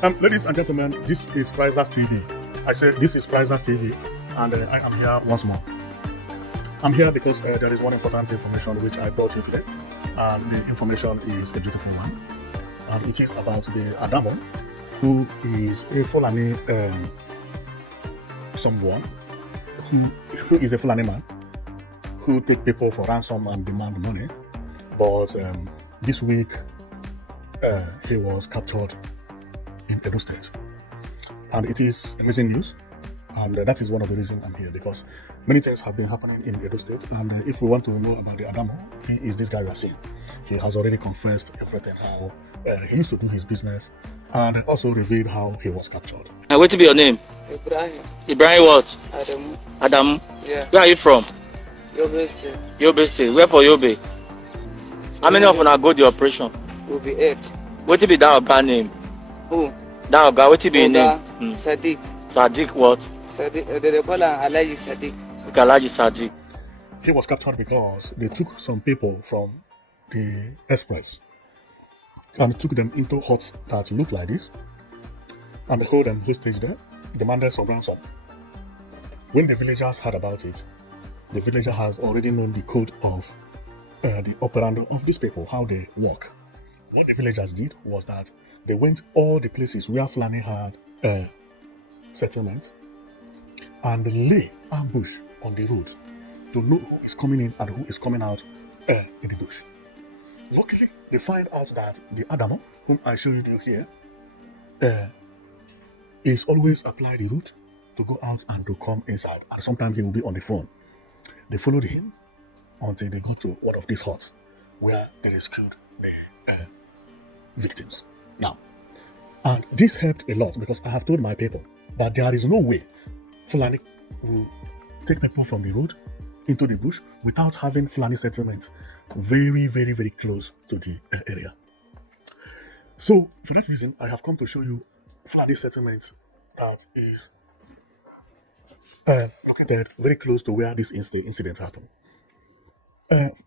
Ladies and gentlemen, this is Prizers TV. I say this is Prizers TV, and I am here once more. I'm here because there is one important information which I brought you today, and the information is a beautiful one, and it is about the Adamo, who is a Fulani someone who is a Fulani man who take people for ransom and demand money, but this week he was captured in Edo State, and it is amazing news, and that is one of the reasons I'm here, because many things have been happening in Edo State, and if we want to know about the Adamo, he is this guy we are seeing. He has already confessed everything, how he used to do his business, and also revealed how he was captured. What to be your name? Ibrahim. Ibrahim what? Adam. Adam. Yeah. Where are you from? Yobe State. Yobe State. Where for Yobe? How many of you go the operation? Will be 8. What to be that guy name? Who? That guy, what to be his name? Sadiq. Sadiq what? Sadiq. They call him Alaji Sadiq. Alaji Sadiq. He was captured because they took some people from the express and took them into huts that looked like this, and hold them hostage there, demanded some ransom. When the villagers heard about it, the villager has already known the code of the operando of these people, how they work. What the villagers did was that they went all the places where Fulani had settlement and lay ambush on the road to know who is coming in and who is coming out in the bush. Luckily, they find out that the Adamo, whom I showed you here, is always apply the route to go out and to come inside, and sometimes he will be on the phone. They followed him until they got to one of these huts where they rescued the victims. Now, and this helped a lot, because I have told my people that there is no way Fulani will take people from the road into the bush without having Fulani settlements very, very, very close to the area. So, for that reason, I have come to show you Fulani settlement that is located very close to where this incident happened.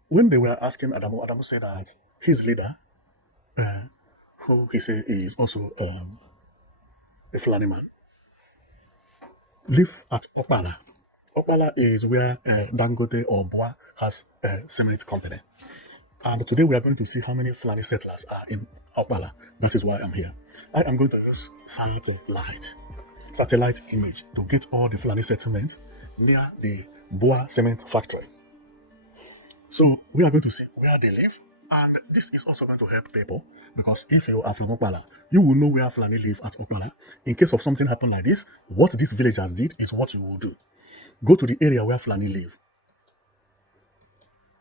When they were asking Adamo, Adamo said that his leader, who he said is also a Fulani man, live at Okpella. Okpella is where Dangote or Boa has a cement company. And today we are going to see how many Fulani settlers are in Okpella. That is why I'm here. I am going to use satellite image to get all the Fulani settlements near the Boa cement factory. So we are going to see where they live, and this is also going to help people, because if you are from Okpella, you will know where Fulani live at Okpella. In case of something happen like this, what these villagers did is what you will do. Go to the area where Fulani live.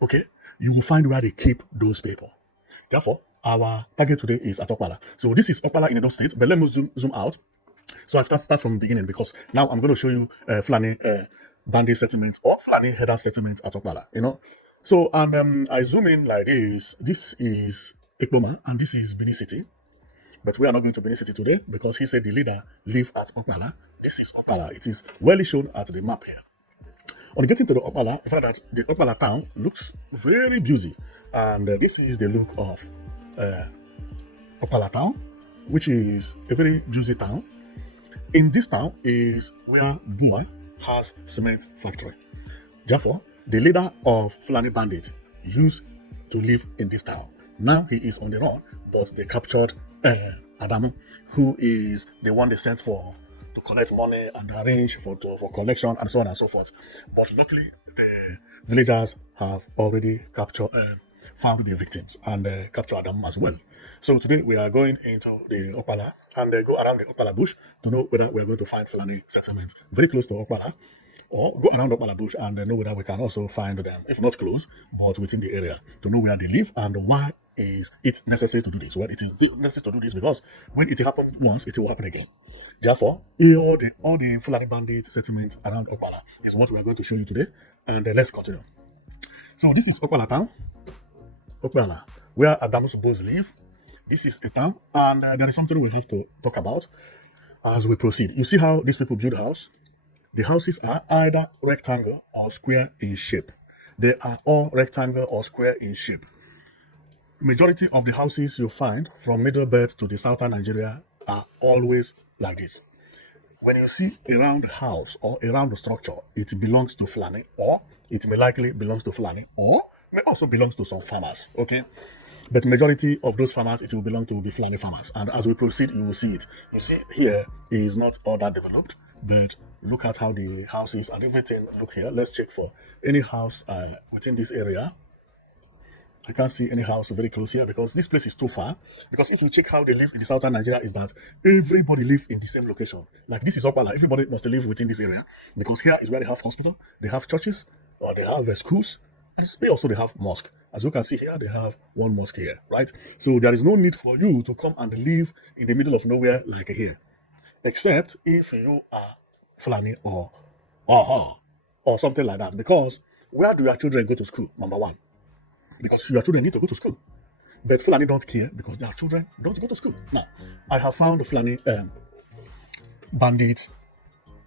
Okay? You will find where they keep those people. Therefore, our target today is at Okpella. So this is Okpella in Edo State, but let me zoom out. So I start from the beginning, because now I'm going to show you Fulani bandit settlement or Fulani header settlement at Okpella, you know. So, and I zoom in like this. This is Ekpoma, and this is Benin City. But we are not going to Benin City today, because he said the leader live at Okpella. This is Okpella. It is well shown at the map here. On getting to the Okpella, we find that the Okpella town looks very busy, and this is the look of Okpella town, which is a very busy town. In this town is where Bua has cement factory. Therefore, the leader of Fulani Bandit used to live in this town. Now he is on the run, but they captured Adamo, who is the one they sent for to collect money and arrange for collection and so on and so forth. But luckily, the villagers have already found the victims and captured them as well. So today we are going into the Okpella and go around the Okpella bush to know whether we are going to find Fulani settlements very close to Okpella, or go around Okpella bush and know whether we can also find them, if not close, but within the area, to know where they live and why is it necessary to do this. Well, it is necessary to do this because when it happens once, it will happen again. Therefore, all the Fulani bandit settlements around Okpella is what we are going to show you today, and let's continue. So this is Okpella town, Okpella, where Adam's boys live. This is a town, and there is something we have to talk about as we proceed. You see how these people build a house? The houses are either rectangle or square in shape. They are all rectangle or square in shape. Majority of the houses you find from Middle Belt to the southern Nigeria are always like this. When you see around the house or around the structure, it belongs to Fulani, or it may likely belongs to Fulani, or may also belongs to some farmers. Okay, but majority of those farmers, it will belong to the Fulani farmers. And as we proceed, you will see it. You see here is not all that developed, but look at how the houses and everything look here. Let's check for any house within this area. I can't see any house very close here because this place is too far. Because if you check how they live in the southern Nigeria, is that everybody live in the same location. Like this is Okpella, everybody must live within this area because here is where they have hospital, they have churches, or they have schools, and also they have mosque. As you can see here, they have one mosque here, right? So there is no need for you to come and live in the middle of nowhere like here, except if you are Fulani or something like that. Because where do your children go to school? Number one, because your children need to go to school. But Fulani don't care because their children don't go to school. Now, I have found a Fulani bandit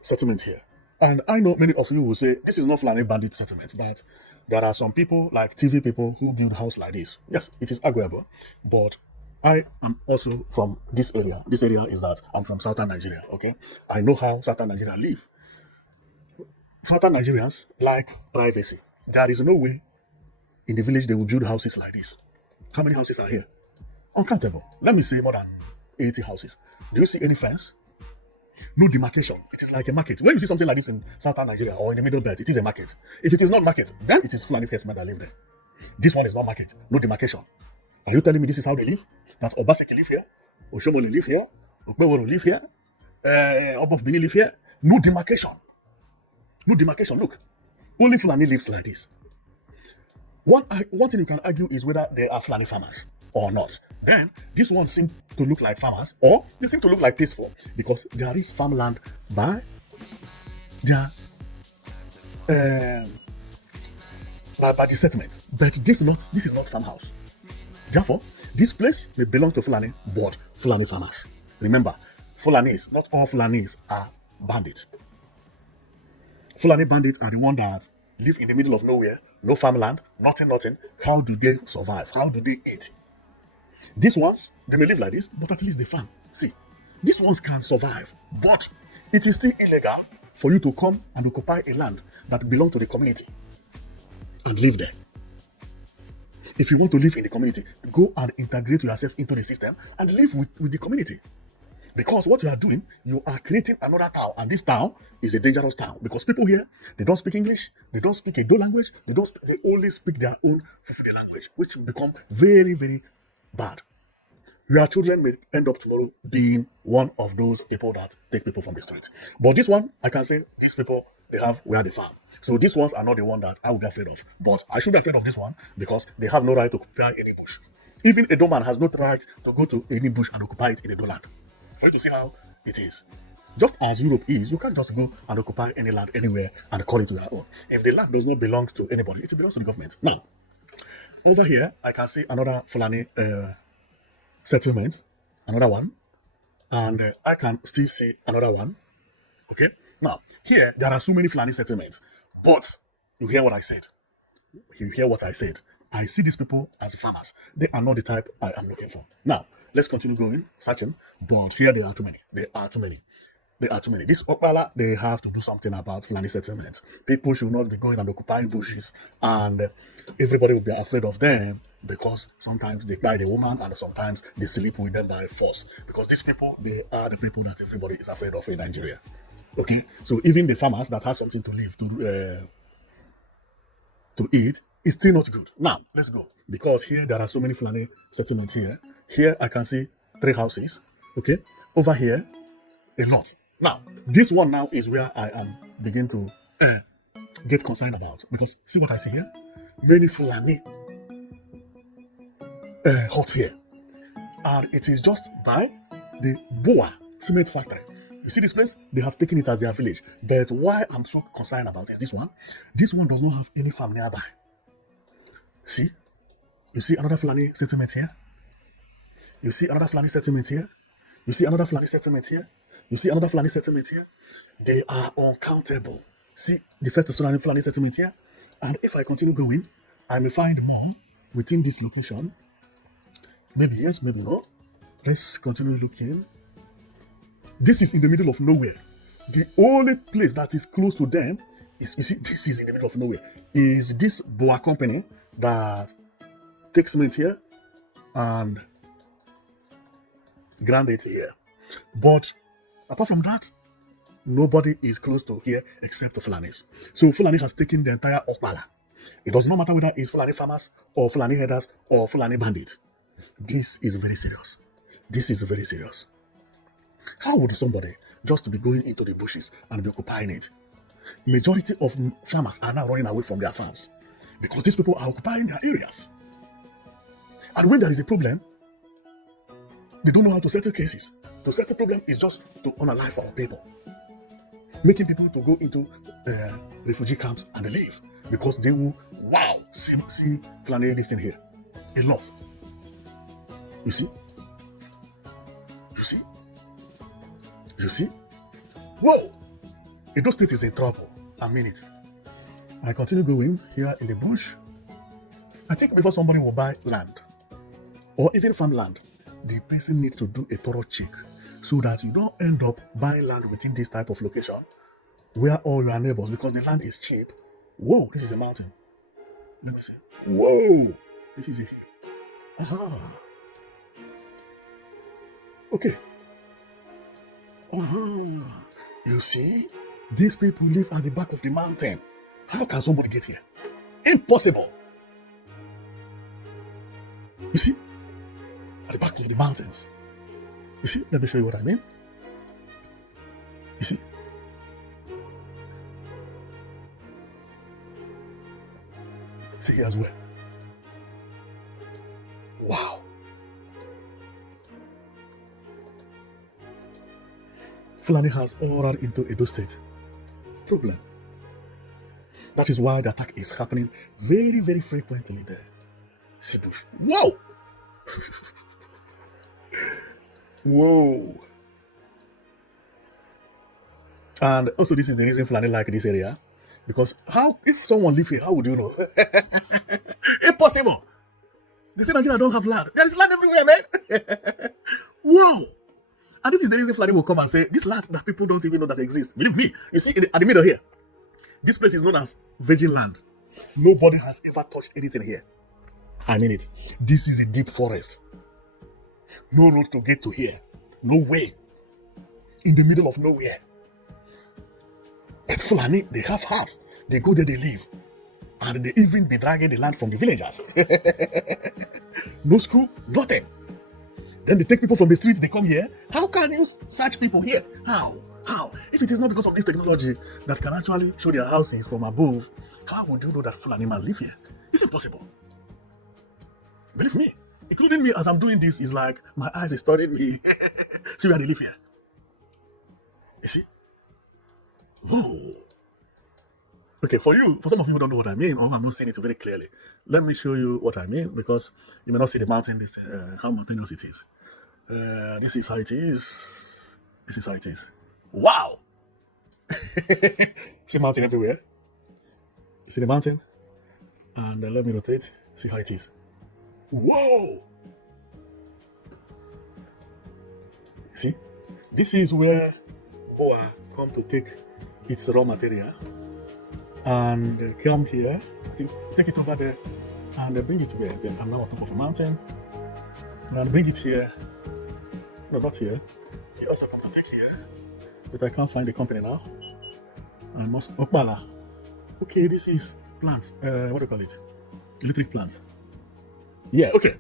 settlement here. And I know many of you will say, this is not Fulani bandit settlement, that there are some people like TV people who build house like this. Yes, it is agreeable, but I am also from this area. This area is that I'm from southern Nigeria, okay? I know how southern Nigeria live. Southern Nigerians like privacy. There is no way in the village they will build houses like this. How many houses are here? Uncountable. Let me say more than 80 houses. Do you see any fence? No demarcation. It is like a market. When you see something like this in southern Nigeria or in the middle belt, it is a market. If it is not market, then it is Fulani herdsmen that live there. This one is not market. No demarcation. Are you telling me this is how they live? That Obaseki live here, Oshomole live here, Okpella live here, Obof Bini live here? No demarcation. No demarcation. Look, only Fulani lives like this. One thing you can argue is whether they are Fulani farmers or not. Then, this one seems to look like farmers, or they seem to look like peaceful, because there is farmland by their by the settlement. But this is not farmhouse. Therefore, this place may belong to Fulani, but Fulani farmers. Remember, Fulanis, not all Fulanis are bandits. Fulani bandits are the ones that live in the middle of nowhere, no farmland, nothing. How do they survive? How do they eat? These ones, they may live like this, but at least they farm. See, these ones can survive, but it is still illegal for you to come and occupy a land that belongs to the community and live there. If you want to live in the community, go and integrate yourself into the system and live with the community. Because what you are doing, you are creating another town, and this town is a dangerous town because people here, they don't speak English, they don't speak Edo language, they only speak their own Fulani language, which become very, very bad. Your children may end up tomorrow being one of those people that take people from the street. But this one, I can say, these people, they have where they farm. So these ones are not the one that I would be afraid of. But I should be afraid of this one because they have no right to occupy any bush. Even a Edo man has no right to go to any bush and occupy it in Edo land. For you to see how it is. Just as Europe is, you can't just go and occupy any land anywhere and call it your own. If the land does not belong to anybody, it belongs to the government. Now, over here, I can see another Fulani settlement, another one, and I can still see another one. Okay, now here there are so many Fulani settlements, but you hear what I said. You hear what I said. I see these people as farmers. They are not the type I am looking for. Now, let's continue going, searching, but here there are too many. There are too many. This Okpella, they have to do something about Fulani settlements. People should not be going and occupying bushes, and everybody will be afraid of them because sometimes they buy the woman and sometimes they sleep with them by force. Because these people, they are the people that everybody is afraid of in Nigeria. Okay, so even the farmers that have something to live to eat is still not good. Now let's go, because here there are so many Fulani settlements here. Here I can see 3 houses. Okay, over here a lot. Now this one now is where I am beginning to get concerned about, because see what I see here. Many Fulani huts here, and it is just by the Boa cement factory. You see this place? They have taken it as their village. But why I'm so concerned about is this one. This one does not have any farm nearby. See? You see another Fulani settlement here? You see another Fulani settlement here? You see another Fulani settlement here? You see another Fulani settlement here? They are uncountable. See the first Fulani settlement here? And if I continue going, I may find more within this location. Maybe yes, maybe no. Let's continue looking. This is in the middle of nowhere. The only place that is close to them is, you see, this is in the middle of nowhere. Is this Boa company that takes cement here and grind it here. But apart from that, nobody is close to here except the Fulanis. So Fulani has taken the entire Okpella. It does not matter whether it's Fulani farmers or Fulani herders or Fulani bandits. This is very serious. This is very serious. How would somebody just be going into the bushes and be occupying it? Majority of farmers are now running away from their farms because these people are occupying their areas. And when there is a problem, they don't know how to settle cases. To settle problem is just to unalive our people, making people to go into refugee camps and live because they will, wow, see Fulani this thing here a lot. You see? You see? You see? Whoa! Edo State is in trouble. I mean it. I continue going here in the bush. I think before somebody will buy land or even farmland, the person needs to do a thorough check so that you don't end up buying land within this type of location where all your neighbors, because the land is cheap. Whoa, this is a mountain. Let me see. Whoa, this is a hill. Aha. Okay. Aha. You see, these people live at the back of the mountain. How can somebody get here? Impossible. You see, at the back of the mountains. You see, let me show you what I mean. You see, see here as well. Wow. Fulani has all run into Edo State. Problem. That is why the attack is happening very, very frequently there. See bush. Whoa! Whoa. And also this is the reason Fulani like this area. Because how, if someone live here, how would you know? Impossible. They say Nigeria don't have land. There is land everywhere, man. Wow. And this is the reason Fulani will come and say, this land that people don't even know that exists. Believe me, you see at the middle here, this place is known as virgin land. Nobody has ever touched anything here. I mean it. This is a deep forest. No road to get to here. No way. In the middle of nowhere. But Fulani, they have hearts. They go there, they live. And they even be dragging the land from the villagers. No school, nothing. Then they take people from the streets, they come here. How can you search people here? How? How? If it is not because of this technology that can actually show their houses from above, how would you know that Fulani man live here? It's impossible. Believe me. Including me, as I'm doing this, is like my eyes are studying me. See where they live here. You see? Whoa. Okay, for some of you who don't know what I mean, or I'm not saying it very clearly, let me show you what I mean, because you may not see the mountain, how mountainous it is. This is how it is. This is how it is. Wow! See mountain everywhere? See the mountain? And let me rotate. See how it is. Whoa! See? This is where Boa come to take its raw material and come here, take it over there and bring it here. Then I'm now on top of a mountain and bring it here. No, not here. He also come to take here, but I can't find the company now. I must Okpella. Okay, this is plants. What do you call it? Electric plants. Yeah, okay.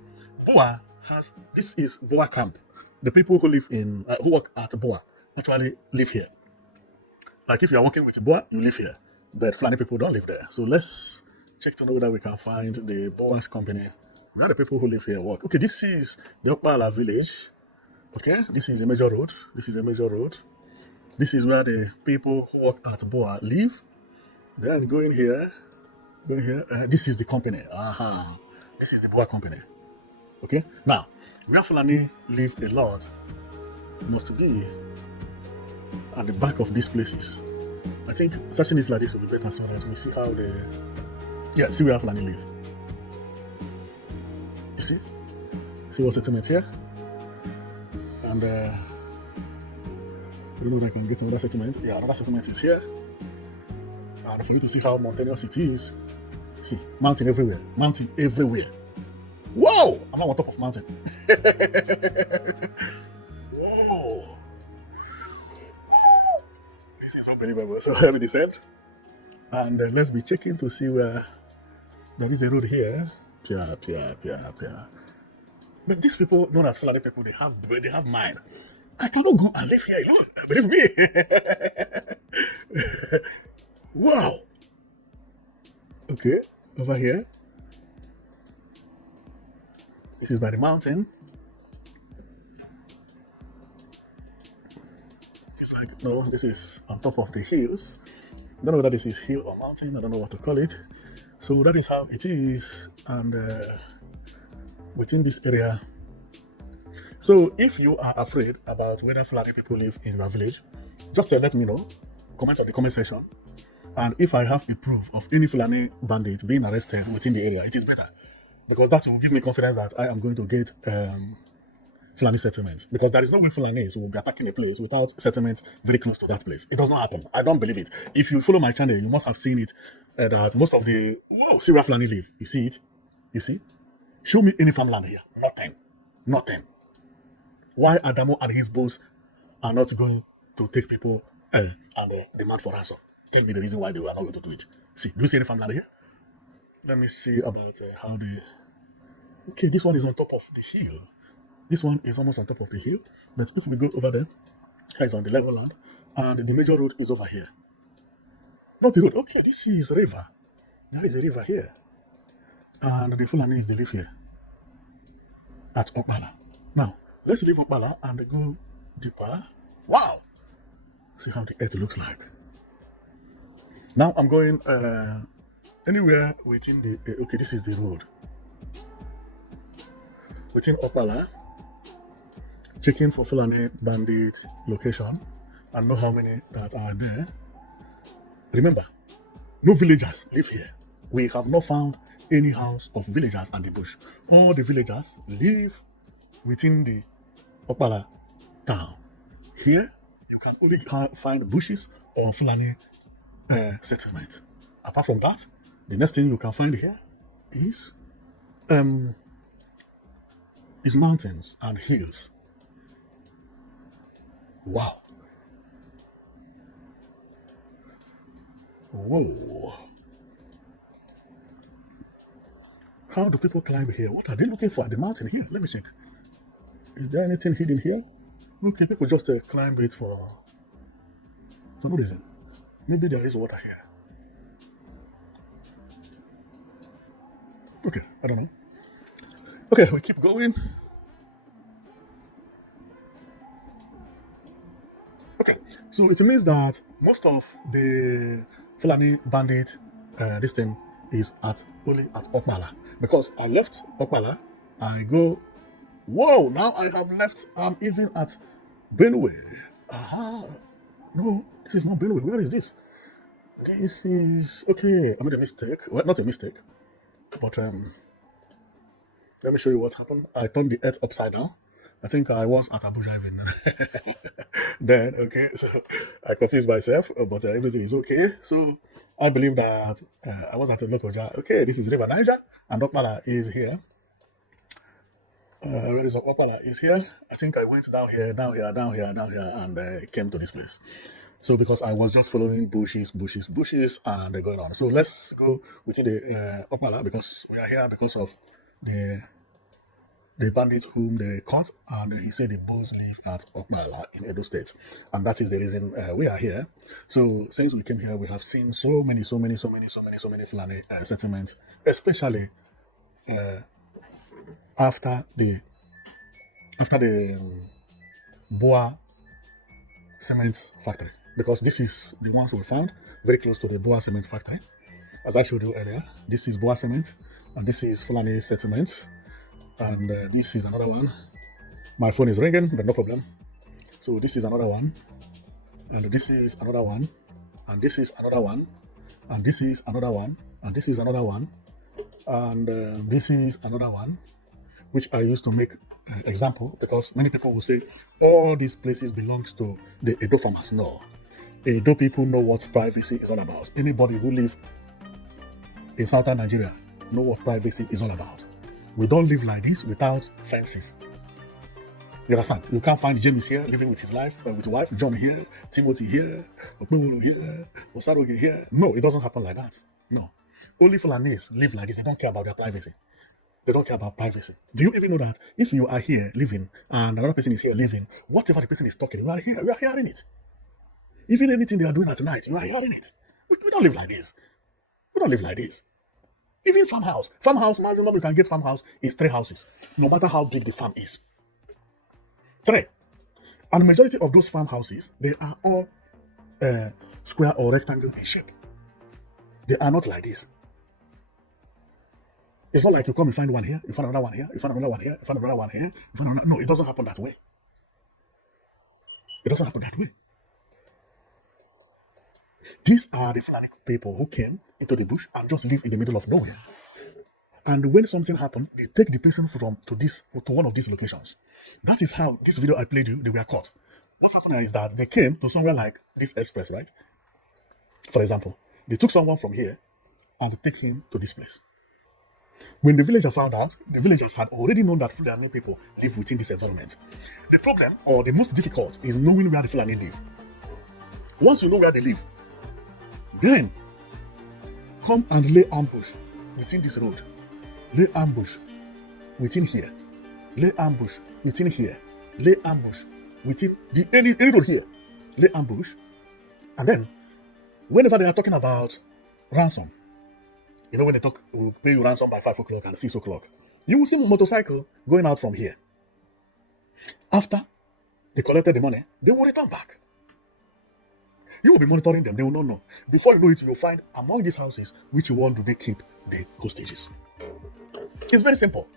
Boa has, this is Boa camp. The people who live in, who work at Boa actually live here. Like if you are working with Boa, you live here. But Fulani people don't live there. So let's check to know whether we can find the Boa's company. Where the people who live here work. Okay, this is the Okpella village. Okay, this is a major road. This is a major road. This is where the people who work at Boa live. Then going here, this is the company. Aha. This is the Boa company. Okay? Now, where Fulani live a lot must be at the back of these places. I think searching this like this will be better so that we see how they... Yeah, see where Fulani live. You see? See what settlement here? And don't know if I can get to another settlement. Yeah, another settlement is here. And for you to see how mountainous it is, see, mountain everywhere. Mountain everywhere. Whoa! I'm now on top of mountain. Whoa! This is unbelievable. So let me descend. And let's be checking to see where there is a road here. Pia. But these people, known as Fulani people, they have brain, they have mind. I cannot go and live here alone. Believe me. Wow. Okay, over here. This is by the mountain. It's like, no, this is on top of the hills. I don't know whether this is hill or mountain. I don't know what to call it. So that is how it is. And within this area. So if you are afraid about whether Fulani people live in your village, just let me know. Comment on the comment section. And if I have a proof of any Fulani bandit being arrested within the area, it is better. Because that will give me confidence that I am going to get Fulani settlements. Because there is no way Fulanis will be attacking a place without settlements very close to that place. It does not happen. I don't believe it. If you follow my channel, you must have seen it that most of the see where Fulani live. You see it? You see? Show me any farmland here. Nothing. Why Adamo and his boss are not going to take people and demand for ransom? Tell me the reason why they were not going to do it. See, do you see any farmland here? Let me see about how they... Okay, this one is on top of the hill. This one is almost on top of the hill. But if we go over there, here is on the level land. And the major road is over here. Not the road. Okay, this is a river. There is a river here. And the Fulanis, they live here. At Okpella. Now, let's leave Okpella and go deeper. Wow! See how the earth looks like. Now I'm going anywhere within the... okay, this is the road. Within Okpella, checking for Fulani bandit location and know how many that are there. Remember, no villagers live here. We have not found any house of villagers at the bush. All the villagers live within the Okpella town. Here, you can only find bushes or Fulani settlement. Apart from that, the next thing you can find here is mountains and hills. Wow. Whoa. How do people climb here? What are they looking for at the mountain here? Let me check. Is there anything hidden here? Okay, people just climb it for no reason. Maybe there is water here. Okay, I don't know. Okay, we keep going. Okay, so it means that most of the Fulani bandit, this thing is only at Okpella. Because I left Okpella, I go, whoa, now I have left, I'm even at Benue. No, this is not Benue. Where is this? This is, okay, I made a mistake. Well, not a mistake, but let me show you what happened. I turned the earth upside down. I think I was at Abuja even then, okay, so I confused myself, but everything is okay. So I believe that I was at a Lokoja. Okay, this is River Niger, and Okpella is here. Where is Okpella? Is here. I think I went down here, and came to this place. So because I was just following bushes, and going on. So let's go within the Okpella because we are here because of the bandits whom they caught, and he said the bulls live at Okpella in Edo State, and that is the reason we are here. So since we came here, we have seen so many Fulani settlements, especially after the Boa cement factory, because this is the ones we found very close to the Boa cement factory. As I showed you earlier, this is Boa cement, and this is Fulani settlements. And this is another one. My phone is ringing, but no problem. So this is another one, and this is another one, and this is another one, and this is another one, and this is another one, and this is another one, which I used to make example, because many people will say all these places belongs to the Edo farmers. No. Edo people know what privacy is all about. Anybody who live in southern Nigeria know what privacy is all about. We don't live like this without fences. You understand? You can't find James here living with his life, with his wife, John here, Timothy here, Okpella here, Osaroge here. No, it doesn't happen like that. No. Only Fulanis live like this. They don't care about their privacy. They don't care about privacy. Do you even know that if you are here living and another person is here living, whatever the person is talking, you are hearing it. Even anything they are doing at night, you are hearing it. We don't live like this. We don't live like this. Even farmhouse. Farmhouse, maximum you can get farmhouse is 3 houses, no matter how big the farm is. 3. And the majority of those farmhouses, they are all square or rectangle in shape. They are not like this. It's not like you come and find one here, you find another one here, you find another one here, you find another one here, you find another. No, it doesn't happen that way. It doesn't happen that way. These are the Fulani people who came into the bush and just live in the middle of nowhere. And when something happened, they take the person to one of these locations. That is how this video I played you, they were caught. What happened is that they came to somewhere like this express, right? For example, they took someone from here and they take him to this place. When the villager found out, the villagers had already known that Fulani people live within this environment. The problem, or the most difficult, is knowing where the Fulani live. Once you know where they live, then come and lay ambush within this road. Lay ambush within here. Lay ambush within here. Lay ambush within any road here. Lay ambush. And then, whenever they are talking about ransom, you know when they talk, we'll pay you ransom by 5 o'clock and 6 o'clock, you will see a motorcycle going out from here. After they collected the money, they will return back. You will be monitoring them, they will not know. Before you know it, you will find among these houses which one do they keep the hostages. It's very simple.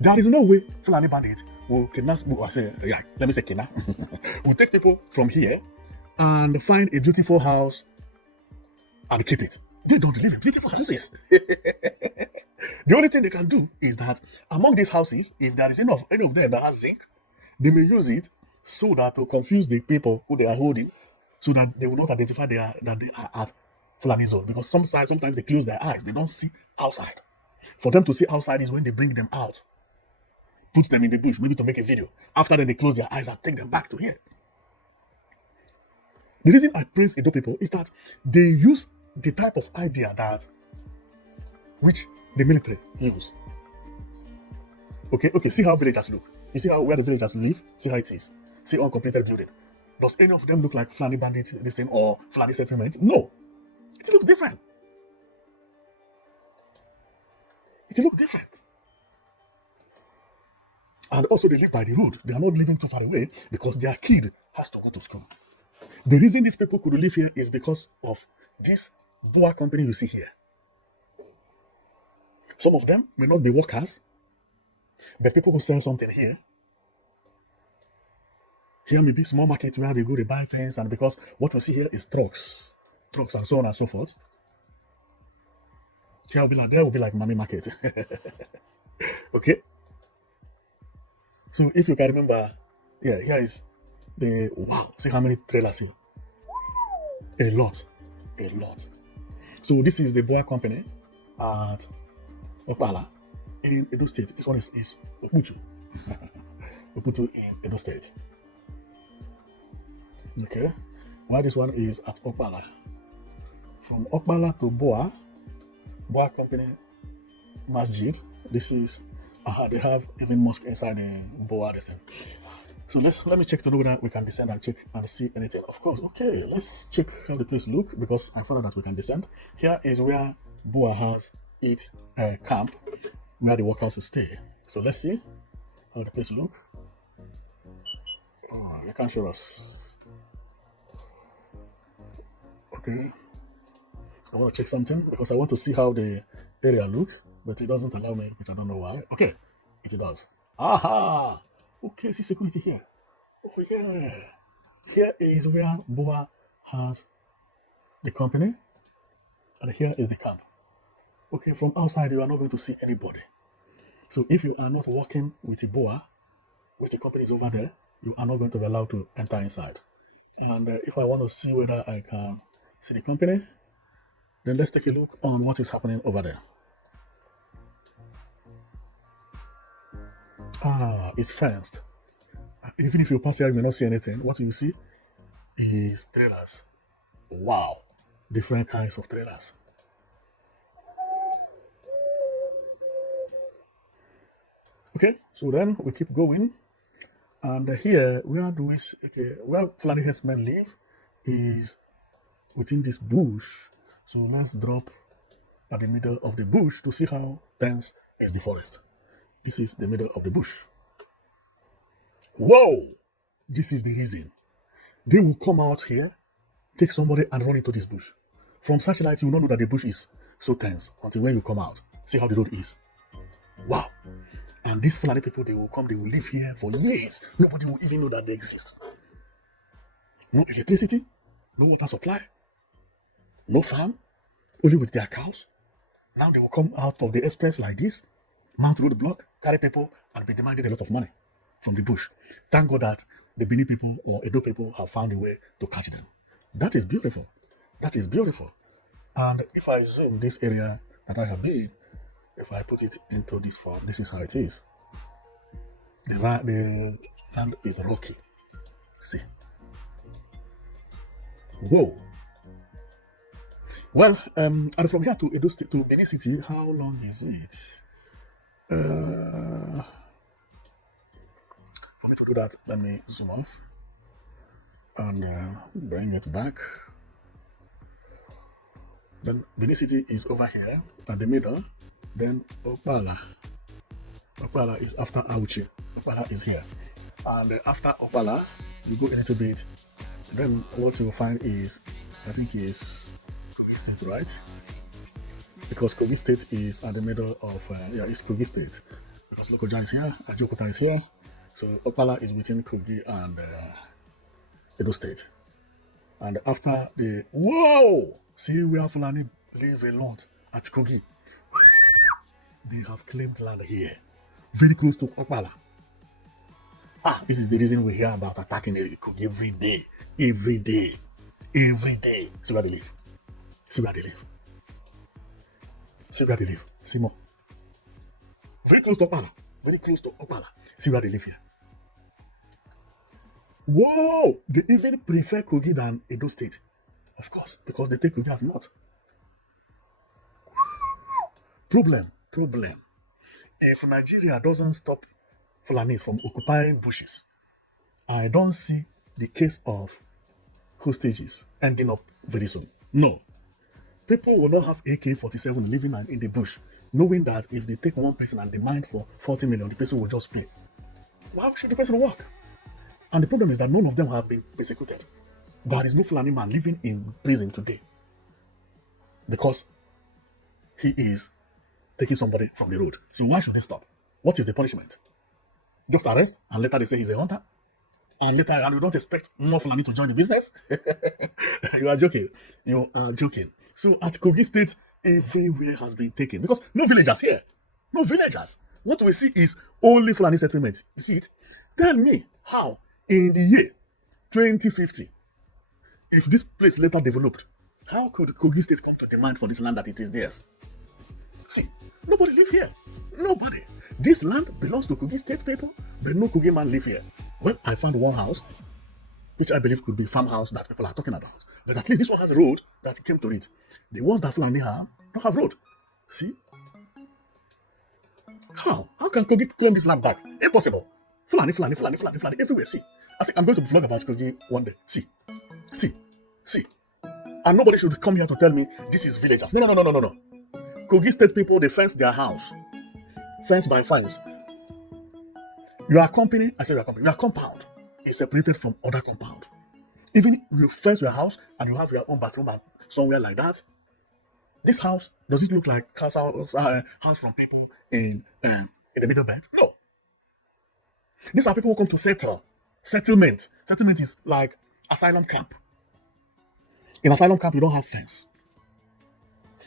There is no way Fulani bandit will kidnap, kidnap, will take people from here and find a beautiful house and keep it. They don't live in beautiful houses. The only thing they can do is that among these houses, if there is any of them that has zinc, they may use it so that to confuse the people who they are holding, so that they will not identify that they are at Fulani zone. Because sometimes they close their eyes, they don't see outside. For them to see outside is when they bring them out, put them in the bush, maybe to make a video. After that, they close their eyes and take them back to here. The reason I praise Edo people is that they use the type of idea that which the military use. Okay, see how villagers look. You see where the villagers live? See how it is. See uncompleted building. Does any of them look like Fulani bandits, this thing, or Fulani settlement? No. It looks different. It looks different. And also they live by the road. They are not living too far away because their kid has to go to school. The reason these people could live here is because of this Boa company you see here. Some of them may not be workers, but people who sell something here. Here may be small market where they go to buy things, and because what we see here is trucks and so on and so forth. There will be like Mami market. Okay. So if you can remember, here is the wow. See how many trailers here? A lot. So this is the Boa company at Okpella in Edo State. This one is Oputu. Oputu in Edo State. Okay. While this one is at Okpella. From Okpella to Boa company Masjid. This is they have even mosque inside the Boa. So let me check to know whether we can descend and check and see anything. Of course, okay. Let's check how the place look because I found out that we can descend. Here is where Boa has its camp, where the workers stay. So let's see how the place look. Oh, they can't show us. Okay. I want to check something because I want to see how the area looks, but it doesn't allow me, which I don't know why. Okay, it does. Aha! Okay, see security here. Oh yeah. Here is where Boa has the company, and here is the camp. Okay, from outside you are not going to see anybody. So if you are not working with the Boa, which the company is over there, you are not going to be allowed to enter inside. And if I want to see whether I can see the company, then let's take a look on what is happening over there. It's fenced. Even if you pass here, you may not see anything. What you see is trailers. Wow, different kinds of trailers. Okay, so then we keep going. And here, where do we where Fulani herdsmen live is within this bush. So let's drop at the middle of the bush to see how dense is the forest. This is the middle of the bush. Whoa! This is the reason. They will come out here, take somebody and run into this bush. From satellite, you will not know that the bush is so tense until when you come out. See how the road is. Wow! And these Fulani people, they will come, they will live here for years. Nobody will even know that they exist. No electricity, no water supply, no farm, only with their cows. Now they will come out of the express like this, mount road block, carry people, and be demanded a lot of money from the bush. Thank God that the Bini people or Edo people have found a way to catch them. That is beautiful. That is beautiful. And if I zoom this area that I have been, if I put it into this form, this is how it is. The land is rocky. See. Whoa. Well, and from here to Edo State to Benin City, how long is it? For me to do that, let me zoom off and bring it back. Then Benin City is over here at the middle. Then Okpella. Okpella is after Auchi. Okpella is here. And after Okpella, you go a little bit. Then what you'll find is, I think is Kogi State, right? Because Kogi State is at the middle of, it's Kogi State. Because Lokoja is here, Ajokota is here. So Okpella is between Kogi and Edo State. And after the, whoa! See where Fulani live a lot at Kogi. They have claimed land here, very close to Okpella. This is the reason we hear about attacking Kogi every day, every day, every day. See where they live. See where they live. See where they live. See more. Very close to Okpella. Very close to Okpella. See where they live here. Whoa! They even prefer Kogi than Edo State. Of course, because they take Kogi as not. Problem. If Nigeria doesn't stop Fulanis from occupying bushes, I don't see the case of hostages ending up very soon. No. People will not have AK-47 living in the bush, knowing that if they take one person and demand for 40 million, the person will just pay. Why should the person work? And the problem is that none of them have been persecuted. There is no Fulani man living in prison today because he is taking somebody from the road. So why should they stop? What is the punishment? Just arrest and later they say he's a hunter? And later, and you don't expect more Fulani to join the business? You are joking. You are joking. So at Kogi State, everywhere has been taken because no villagers here. No villagers. What we see is only Fulani settlements. You see it? Tell me how in the year 2050, if this place later developed, how could Kogi State come to demand for this land that it is theirs? See, nobody live here. Nobody. This land belongs to Kogi State people, but no Kogi man live here. Well, I found one house, which I believe could be farmhouse that people are talking about. But at least this one has a road that came to it. The ones that Fulani have don't have road. See? How? How can Kogi claim this land back? Impossible. Fulani, everywhere. See? I think I'm going to vlog about Kogi one day. See? And nobody should come here to tell me this is villagers. No. Kogi State people, they fence their house. Fence by fence. Your company, your compound is separated from other compound. Even you fence your house and you have your own bathroom and somewhere like that. This house, does it look like house from people in the middle belt? No. These are people who come to settle. Settlement. Settlement is like asylum camp. In asylum camp, you don't have fence.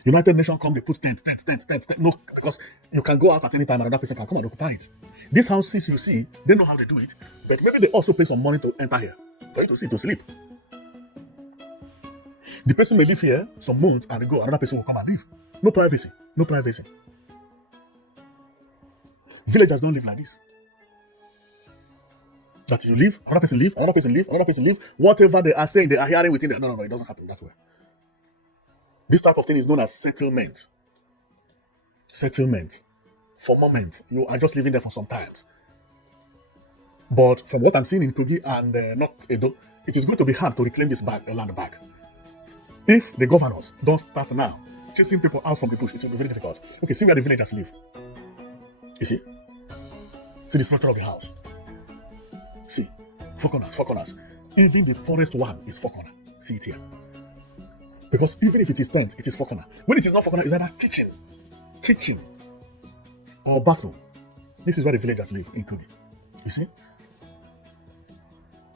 United Nations come, they put tent. No, because you can go out at any time, another person can come and occupy it. These houses you see, they know how they do it, but maybe they also pay some money to enter here for you to see, to sleep. The person may live here some months and go, another person will come and live. No privacy. No privacy. Villagers don't live like this. That you live, another person live, another person live, another person live. Whatever they are saying, they are hearing within them. No, it doesn't happen that way. This type of thing is known as settlement. Settlement. For a moment, you are just living there for some time. But from what I'm seeing in Kogi and not Edo, it is going to be hard to reclaim this land back. If the governors don't start now chasing people out from the bush, it will be very difficult. Okay, see where the villagers live. You see? See the structure of the house. See, 4 corners. Even the poorest one is 4 corners. See it here. Because even if it is tent, it is 4 corners. When it is not 4 corners, it's either kitchen, or bathroom. This is where the villagers live in Kogi. You see?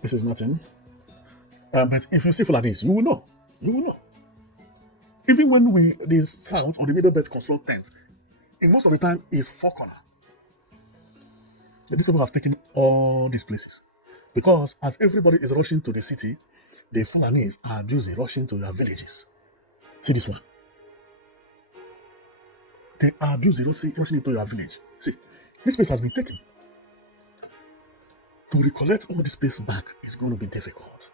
This is nothing. But if you see Fulanis, you will know. You will know. Even when the south or the middle belt construct tents, in most of the time is 4 corners. These people have taken all these places. Because as everybody is rushing to the city, the Fulanis are busy rushing to their villages. See this one. They are busy rushing into your village. See, this place has been taken. To recollect all this place back is going to be difficult.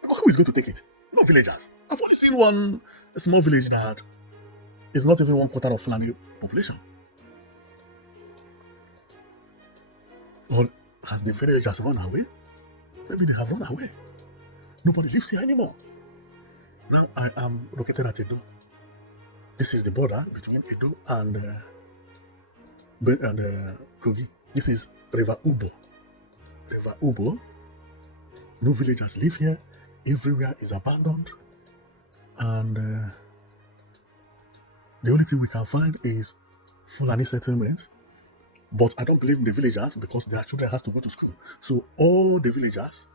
Because who is going to take it? No villagers. I've only seen one small village that is not even 1/4 of Fulani population. Or has the villagers run away? Maybe they have run away. Nobody lives here anymore. Now I am located at Edo. This is the border between Edo and Kogi. This is River Ubo. River Ubo. No villagers live here. Everywhere is abandoned. And the only thing we can find is Fulani settlement. But I don't believe in the villagers because their children have to go to school. So all the villagers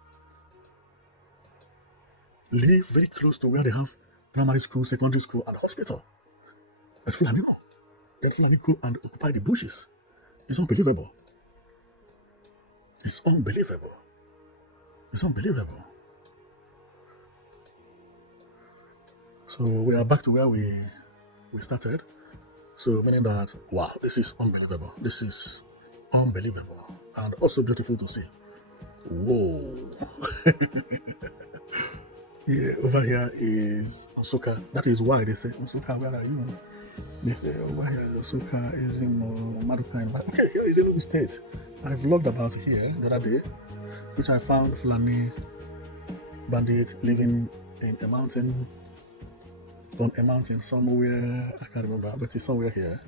live very close to where they have primary school, secondary school, and hospital. But Fulani no. Then Fulani go and occupy the bushes. It's unbelievable. It's unbelievable. It's unbelievable. So we are back to where we started. So meaning that, wow, this is unbelievable. This is unbelievable. And also beautiful to see. Whoa. Yeah, over here is Nsukka. That is why they say, Nsukka, where are you? They say, over here is Nsukka, is in Maruka. But okay, here is Enugu State. I vlogged about here the other day, which I found Fulani bandits living in a mountain, on a mountain somewhere, I can't remember, but it's somewhere here.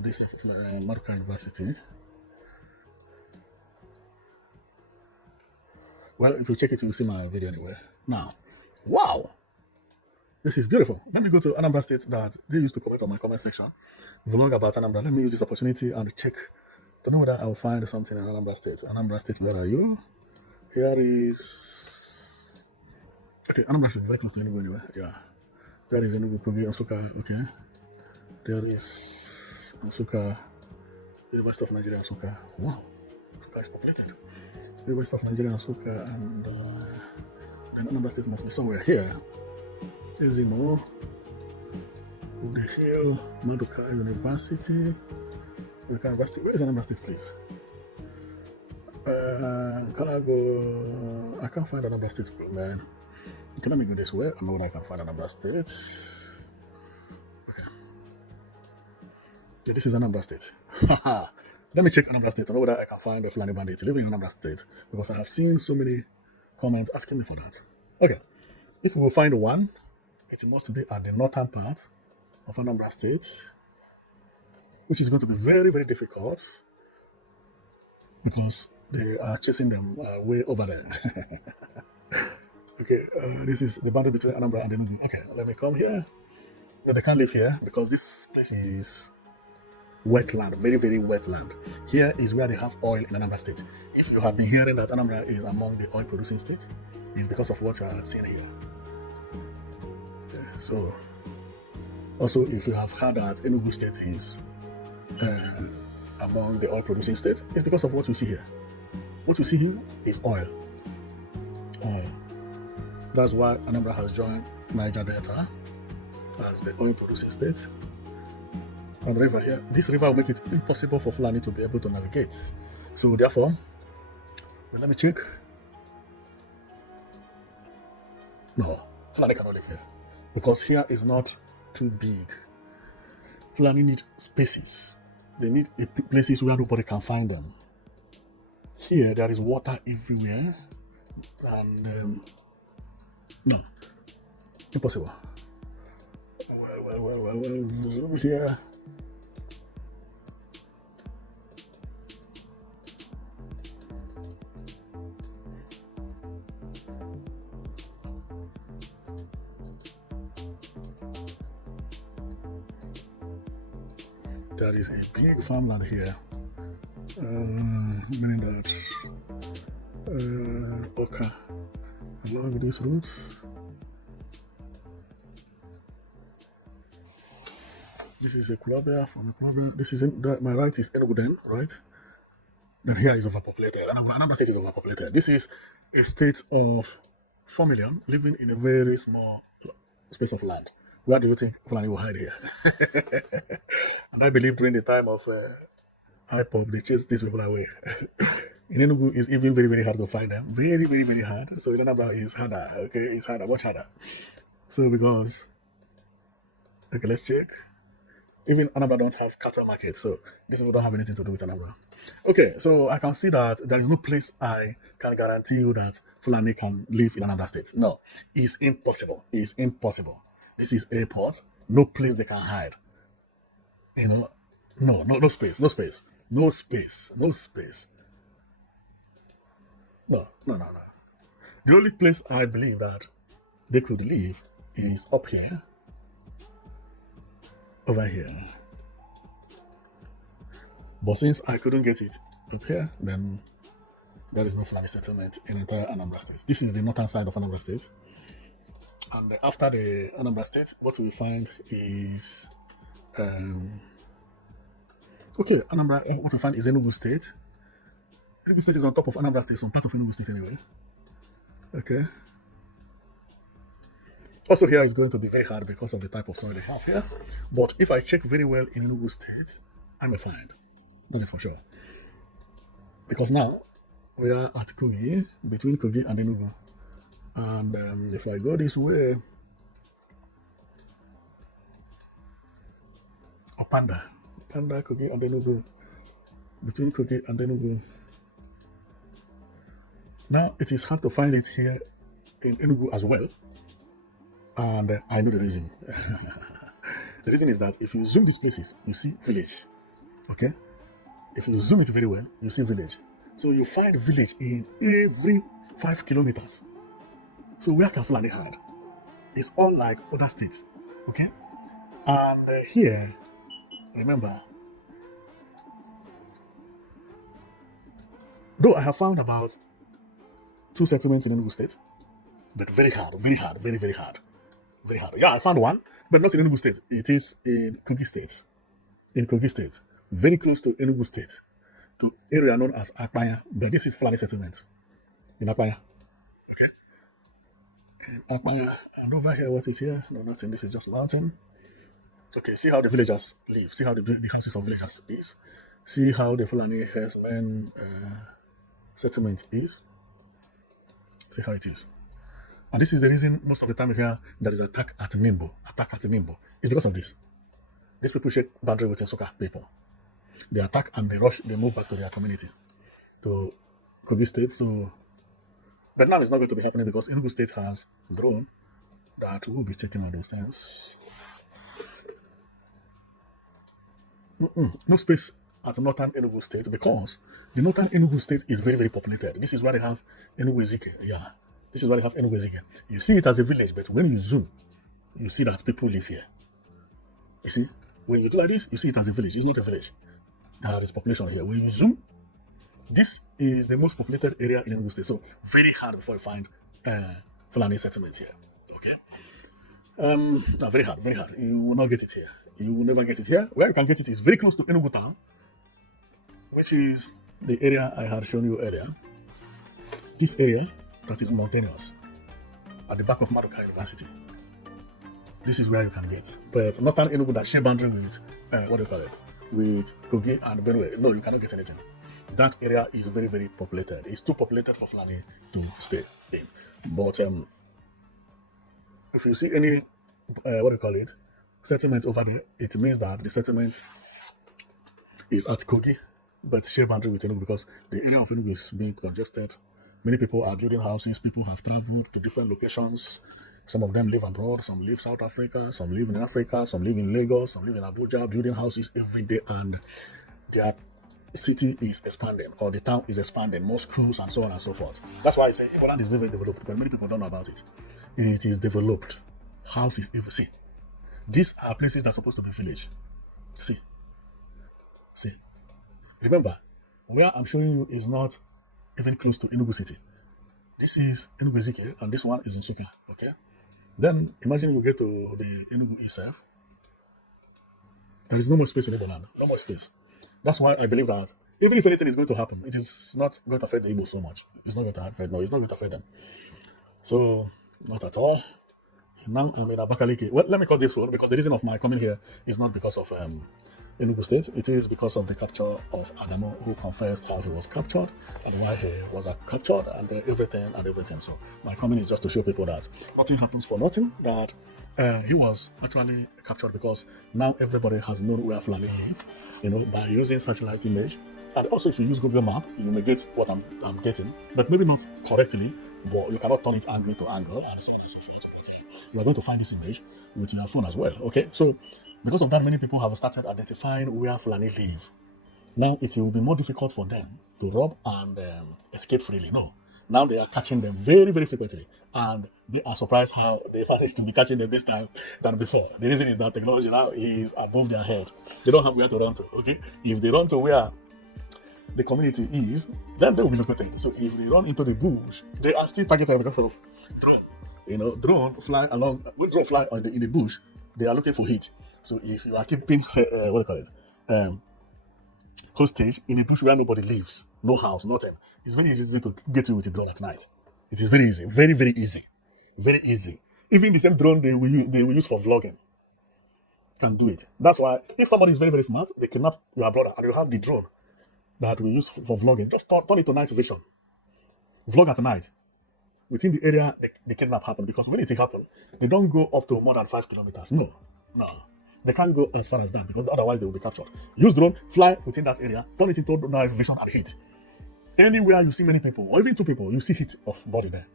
This is Maruka University. Well, if you check it, you'll see my video anyway. Now, wow, this is beautiful. Let me go to Anambra State that they used to comment on my comment section. Vlog about Anambra. Let me use this opportunity and check to know whether I'll find something in Anambra State. Anambra State, where are you? Here is... Okay, Anambra should be very close to Enugu anyway. Yeah. There is Enugu, Kogi, Nsukka. Okay. There is Nsukka, University of Nigeria, Nsukka. Wow. Nsukka is populated. University of Nigeria, Nsukka, and then Anambra State must be somewhere here. Ezimo, the Hill, Maduka University. University. Where is Anambra State, please? Can I go? I can't find Anambra State, man. Can I go this way? I know where I can find Anambra State. Okay. Yeah, this is Anambra State. Let me check Anambra State. I know whether I can find a Fulani bandit living in Anambra State because I have seen so many comments asking me for that. Okay. If we will find one, it must be at the northern part of Anambra State, which is going to be very, very difficult because they are chasing them way over there. Okay, this is the boundary between Anambra and Enugu. Okay, let me come here. No, they can't live here because this place is wetland, very, very wetland. Here is where they have oil in Anambra State. If you have been hearing that Anambra is among the oil producing states, it's because of what you are seeing here. Yeah, so Also, if you have heard that Enugu State is among the oil-producing states, it's because of what we see here. What we see here is oil. Oil. That's why Anambra has joined Niger Delta as the oil-producing state. And river here, this river will make it impossible for Fulani to be able to navigate. So therefore, let me check. No, Fulani cannot live here because here is not too big. Fulani need spaces. They need places where nobody can find them. Here there is water everywhere, and no, impossible. Well, zoom here. There is a big farmland here, meaning that Oka along this route. This is a Kulabia from Kulabia. This is my right is Enugu then, right? Then here is overpopulated. Anambra State is overpopulated. This is a state of 4 million living in a very small space of land. Where do you think Fulani will hide here? And I believe during the time of IPOP, they chased these people away. In Enugu, it's even very, very hard to find them. Very, very, very hard. So in Anambra, is harder. Okay, it's harder, much harder. So because, okay, let's check. Even Anambra don't have cattle market, so these people don't have anything to do with Anambra. Okay, so I can see that there is no place I can guarantee you that Fulani can live in Anambra State. No, it's impossible. It's impossible. This is airport, no place they can hide. You know, no space. No. The only place I believe that they could live is up here, over here. But since I couldn't get it up here, then there is no Fulani settlement in entire Anambra State. This is the northern side of Anambra State. And after the Anambra State, what we find is, Anambra, what we find is Enugu State. Enugu State is on top of Anambra State, some part of Enugu State anyway. Okay. Also here is going to be very hard because of the type of soil they have here. But if I check very well in Enugu State, I may find. That is for sure. Because now, we are at Kogi, between Kogi and Enugu. And if I go this way, Panda, Kogi and Enugu, between Kogi and Enugu. Now it is hard to find it here in Enugu as well, and I know the reason. The reason is that if you zoom these places, you see village. Okay, if you zoom it very well, you see village. So you find village in every 5 kilometers. So where can Fulani hide? It's unlike other states, okay? And here, remember, though I have found about 2 settlements in Enugu State, but very hard. Yeah, I found one, but not in Enugu State. It is in Kogi State. Very close to Enugu State, to area known as Okpella, but this is Fulani settlement in Okpella. And over here, what is here? No, nothing. This is just mountain. Okay, see how the villagers live. See how the houses of villagers is. See how the Fulani herdsmen settlement is. See how it is. And this is the reason most of the time here there is attack at Nimbo. It's because of this. These people shake boundary with Nsoka people. They attack and they rush. They move back to their community, to Kogi State. So. But now it's not going to be happening because Enugu State has grown that will be checking out those things. No space at northern Enugu State because the northern Enugu State is very, very populated. This is where they have Enugu Ezike. Yeah, this is where they have Enugu Ezike. You see it as a village, but when you zoom, you see that people live here. You see, when you do like this, you see it as a village. It's not a village. There is population here. When you zoom, this is the most populated area in Enugu State, so very hard before you find Fulani settlements here. Okay. Very hard, very hard. You will not get it here. You will never get it here. Where you can get it is very close to Enugu town, which is the area I had shown you earlier. This area that is mountainous at the back of Maduka University. This is where you can get. But northern Enugu that share boundary with, what do you call it? With Kogi and Benue. No, you cannot get anything. That area is very, very populated. It's too populated for Fulani to stay in. But if you see any, what do you call it, settlement over there, it means that the settlement is at Kogi, but share boundary with Enugu because the area of Enugu is being congested. Many people are building houses. People have traveled to different locations. Some of them live abroad. Some live South Africa. Some live in Africa. Some live in Lagos. Some live in Abuja, building houses every day, and their city is expanding, or the town is expanding, more schools and so on and so forth. That's why I say Poland is very, very developed, but many people don't know about it. It is developed. Houses, every see. These are places that are supposed to be village. See. Remember, where I'm showing you is not even close to Enugu city. This is Enugu Ezike, and this one is in Suka. Okay. Then imagine you get to the Enugu itself. There is no more space in Igbo. No more space. That's why I believe that even if anything is going to happen, it is not going to affect the Igbo so much. It's not going to affect. No, it's not going to affect them. So not at all. Now I'm in Abakaliki. Well, let me call this one because the reason of my coming here is not because of Enugu State. It is because of the capture of Adamo, who confessed how he was captured and why he was captured and everything. So my coming is just to show people that nothing happens for nothing. That he was actually captured because now everybody has known where Fulani live, by using satellite image. And also, if you use Google Map, you may get what I'm getting, but maybe not correctly. But you cannot turn it angle to angle and so on and so forth. But you are going to find this image with your phone as well. Okay, so because of that, many people have started identifying where Fulani live. Now it will be more difficult for them to rob and escape freely. No. Now they are catching them very, very frequently. And they are surprised how they managed to be catching them this time than before. The reason is that technology now is above their head. They don't have where to run to, okay? If they run to where the community is, then they will be located. So if they run into the bush, they are still targeted because of drone. Drone fly along, when drone fly in the bush, they are looking for heat. So if you are keeping, hostage in a bush where nobody lives, no house, nothing, it's very easy to get you with a drone at night. It is very easy, very, very easy, very easy. Even the same drone they will use for vlogging can do it. That's why if somebody is very, very smart, they kidnap your brother and you have the drone that we use for vlogging. Just turn it to night vision. Vlog at night within the area the kidnap happened, because when it happens, they don't go up to more than 5 kilometers. No. They can't go as far as that because otherwise they will be captured. Use drone, fly within that area, turn it into night vision and hit. Anywhere you see many people, or even two people, you see hit of body there.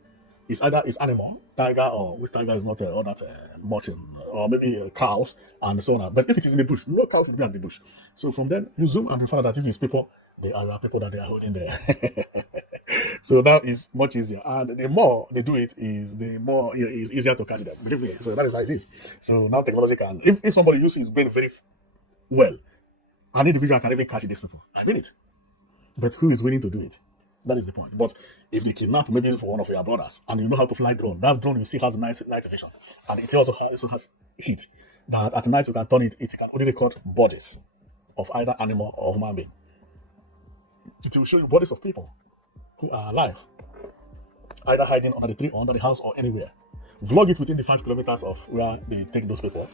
It's either animal, tiger, or which tiger is not all that much, or maybe cows and so on. But if it is in the bush, no cow should be at the bush. So from then you zoom and you find out that if it's people, they are people that they are holding there. So that is much easier. And the more they do it, the more it is easier to catch them. Believe me. So that is how it is. So now technology can, if somebody uses his brain very well, an individual can even catch these people. I mean it. But who is willing to do it? That is the point. But if they kidnap maybe for one of your brothers and you know how to fly drone, that drone you see has night vision. And it also has heat. That at night you can turn it, it can only record bodies of either animal or human being. It will show you bodies of people who are alive, either hiding under the tree or under the house or anywhere. Vlog it within the 5 kilometers of where they take those people.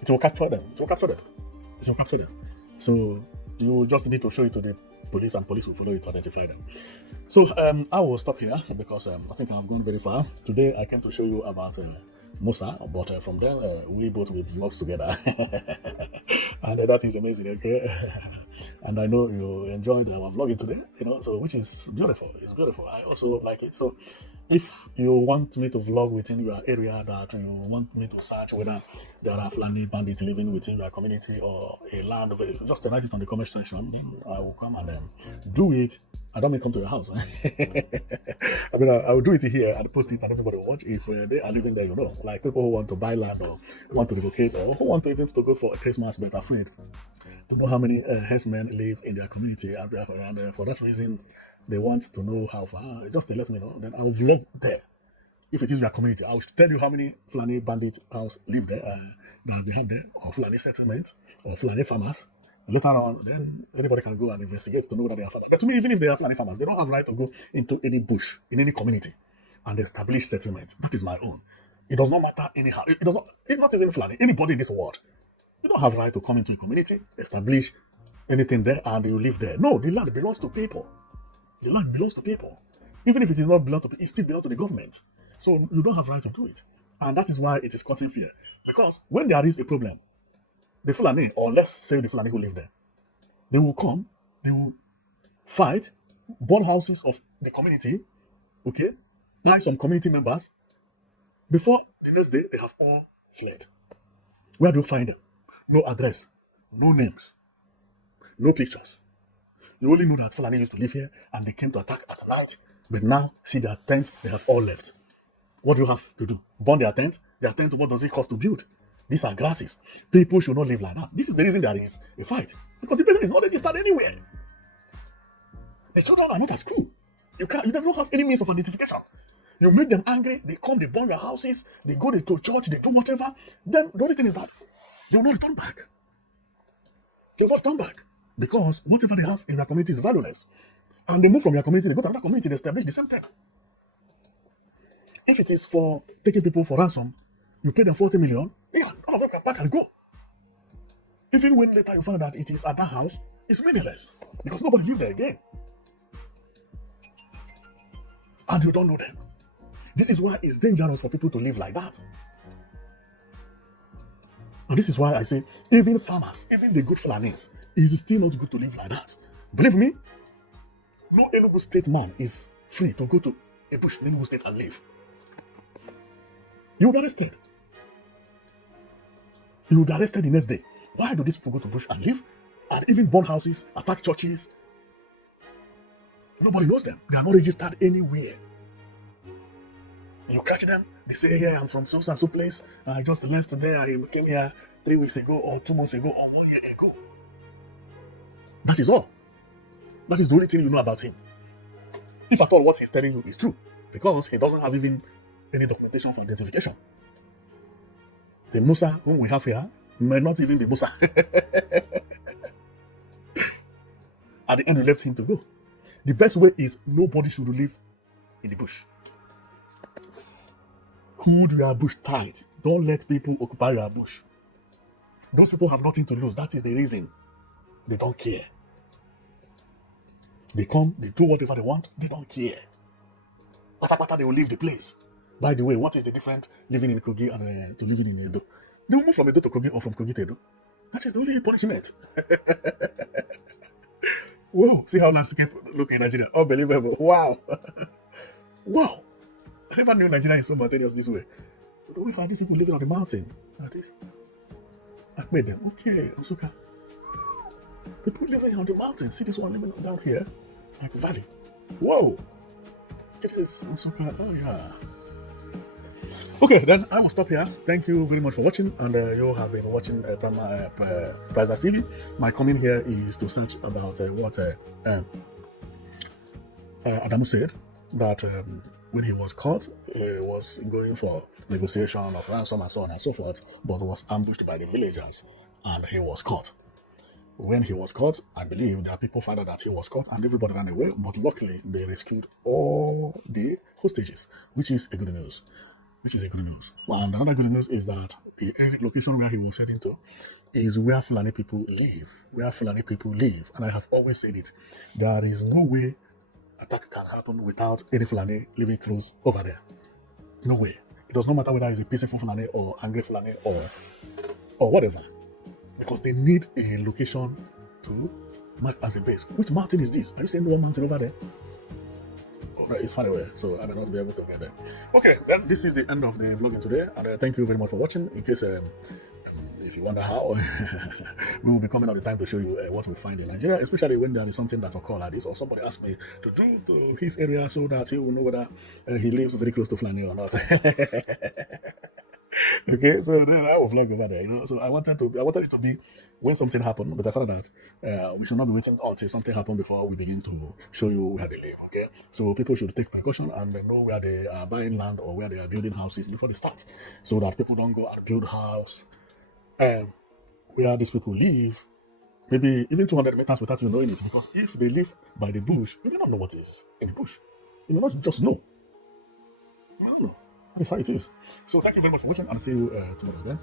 It will capture them. So you just need to show it to the police, and police will follow it to identify them. So I will stop here because I think I've gone very far. Today I came to show you about Musa, but from then we both will vlogs together. And that is amazing, okay? And I know you enjoyed our vlogging today, so which is beautiful. It's beautiful. I also like it. So if you want me to vlog within your area, that you want me to search whether there are Fulani bandits living within your community or a land, just write it on the comment section. I will come and do it. I don't mean come to your house. I mean, I will do it here and post it and everybody will watch. If they are living there, like people who want to buy land or want to relocate or who want to even to go for a Christmas but afraid to know how many herdsmen live in their community. And for that reason, they want to know how far. Just let me know. Then I'll vlog there if it is your community, I will tell you how many Fulani bandit house live there, that they have there, or Fulani settlement, or Fulani farmers. Later on, then anybody can go and investigate to know whether they are farmers. But to me, even if they are Fulani farmers, they don't have right to go into any bush in any community and establish settlement. That is my own. It does not matter anyhow. It does not. It's not even Fulani. Anybody in this world, you don't have right to come into a community, establish anything there, and you live there. No, the land belongs to people. The land belongs to people. Even if it is not belong to people, it still belongs to the government. So you don't have right to do it. And that is why it is causing fear. Because when there is a problem, the Fulani, or let's say the Fulani who live there, they will come, they will fight, burn houses of the community, okay, buy some community members. Before the next day, they have all fled. Where do you find them? No address, no names, no pictures. You only know that Fulani used to live here and they came to attack at night. But now, see their tent, they have all left. What do you have to do? Burn their tent? Their tent, what does it cost to build? These are grasses. People should not live like that. This is the reason there is a fight. Because the person is not registered anywhere. The children are not at school. You don't have any means of identification. You make them angry, they come, they burn your houses, they go to church, they do whatever. Then the only thing is that they will not return back. They will not return back. Because whatever they have in their community is valueless. And they move from your community, they go to another community, they establish the same thing. If it is for taking people for ransom, you pay them 40 million, yeah, all of them can pack and go. Even when later you find that it is at that house, it's meaningless. Because nobody lives there again. And you don't know them. This is why it's dangerous for people to live like that. And this is why I say, even farmers, even the good Fulanis, it is still not good to live like that. Believe me, no Enugu State man is free to go to a bush in Enugu State and live. You will be arrested. You will be arrested the next day. Why do these people go to bush and live? And even burn houses, attack churches? Nobody knows them. They are not registered anywhere. You catch them, they say, yeah, I'm from so and so place. I just left there. I came here 3 weeks ago, or 2 months ago, or 1 year ago. That is all. That is the only thing you know about him. If at all what he's telling you is true, because he doesn't have even any documentation for identification. The Musa whom we have here may not even be Musa. At the end, we left him to go. The best way is nobody should live in the bush. Hold your bush tight. Don't let people occupy your bush. Those people have nothing to lose. That is the reason. They don't care. They come, they do whatever they want, they don't care. But they will leave the place. By the way, what is the difference living in Kogi and to living in Edo? They will move from Edo to Kogi or from Kogi to Edo. That is the only punishment. Whoa, see how landscape look in Nigeria. Unbelievable. Wow. Wow. I never knew Nigeria is so mountainous this way. But we have these people living on the mountain. Like this. I made them. Okay, Asuka. People living on the mountain. See this one living down here? Like a valley. Whoa. It is Asuka. Oh, yeah. Okay, then I will stop here. Thank you very much for watching. And you have been watching Priceless TV. My comment here is to search about what Adamu said, that when he was caught, he was going for negotiation of ransom and so on and so forth, but was ambushed by the villagers and he was caught. When he was caught, I believe there are people found out that he was caught and everybody ran away, but luckily they rescued all the hostages, which is a good news. And another good news is that the location where he was heading to is where Fulani people live. And I have always said it. There is no way attack can happen without any Fulani living close over there. No way. It does not matter whether it's a peaceful Fulani or angry Fulani or whatever. Because they need a location to mark as a base. Which mountain is this? Are you saying one mountain over there? It's far away, so I may not be able to get there. Okay, then this is the end of the vlogging today, and thank you very much for watching. In case if you wonder how, we will be coming all the time to show you what we find in Nigeria, especially when there is something that occurs like this, or somebody asks me to do to his area so that he will know whether he lives very close to Fulani or not. Okay, so then I will flag over there, So I wanted it to be when something happened, but I found that we should not be waiting until something happened before we begin to show you where they live. Okay, so people should take precaution and they know where they are buying land or where they are building houses before they start, so that people don't go and build house where these people live. Maybe even 200 meters without you knowing it, because if they live by the bush, you may not know what is in the bush. You may not just know. I don't know. That is how it is. So thank you very much for watching and see you tomorrow. Okay?